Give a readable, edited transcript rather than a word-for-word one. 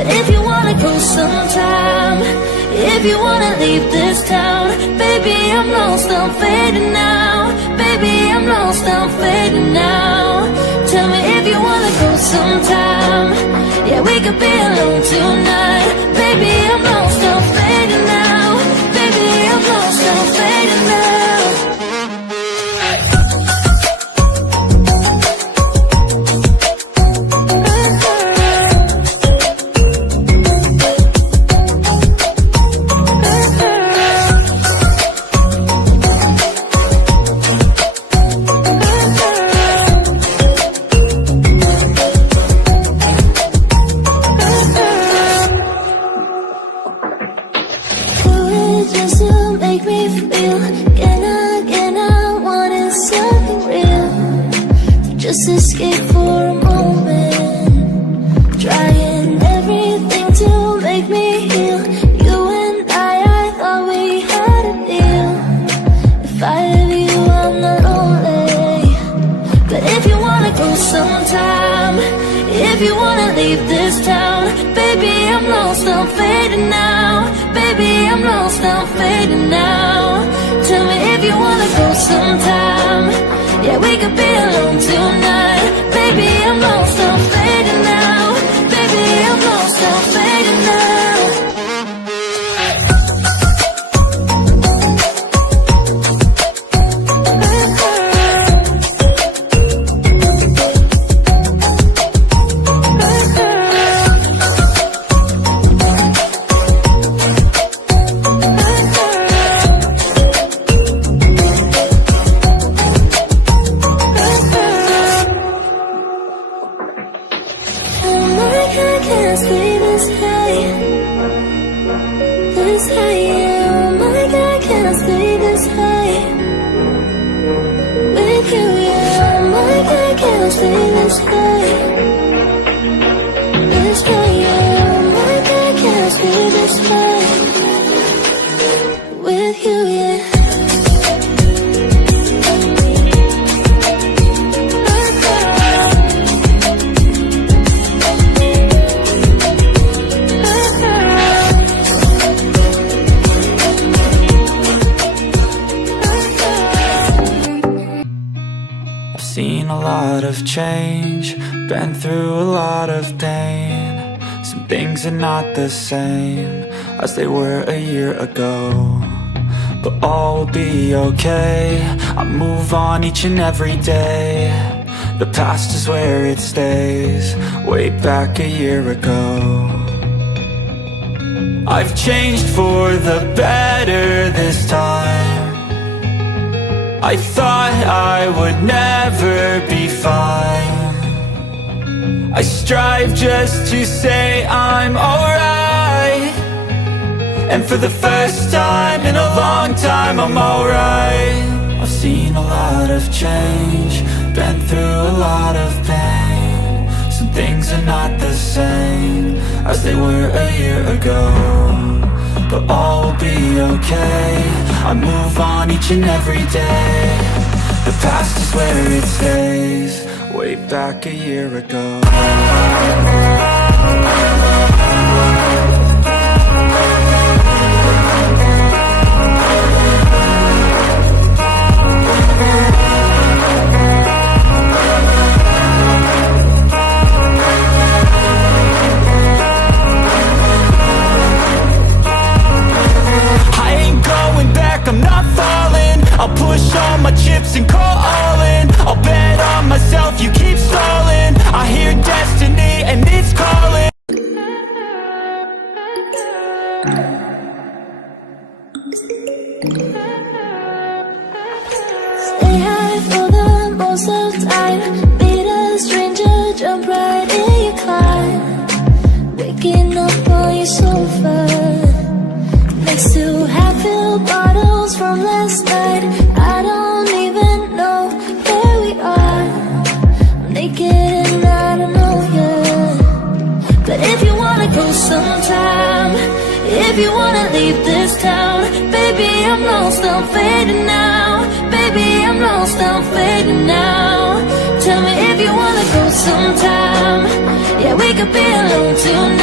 But if you wanna go sometime, if you wanna leave this town, baby, I'm lost, I'm fading now. Baby, I'm lost, I'm fading now. Tell me if you wanna go sometime. Yeah, we could be alone tonight. Baby, I'm lost, I'm fading now. Baby, I'm lost, I'm fading now. Just escape for a moment, trying everything to make me heal. You and I thought we had a deal. If I have you, I'm not lonely. But if you wanna go sometime, if you wanna leave this town, baby, I'm lost, I'm fading now. Baby, I'm lost, I'm fading now. Tell me if you wanna go sometime. Yeah, we could be alone tonight. Baby, I'm lost, I'm fading now. Baby, I'm lost, I'm fading now. Change, been through a lot of pain. Some things are not the same as they were a year ago, but all will be okay. I move on each and every day. The past is where it stays, way back a year ago. I've changed for the better this time. I thought I would never be fine. I strive just to say I'm alright, and for the first time in a long time I'm alright. I've seen a lot of change, been through a lot of pain. Some things are not the same as they were a year ago, but all will be okay. I move on each and every day. The past is where it stays, way back a year ago. I'm not falling. I'll push all my chips and call all in. I'll bet on myself, you keep stalling. I hear destiny and it's calling. Stay high for the most of the time. Meet a stranger, jump right in your car. Waking up on your sofa next to half-filled bottles from last night. I don't even know where we are. I'm naked and I don't know you. But if you wanna go sometime, if you wanna leave this town, baby, I'm lost, I'm fading now. Baby, I'm lost, I'm fading now. Tell me if you wanna go sometime. Yeah, we could be alone tonight.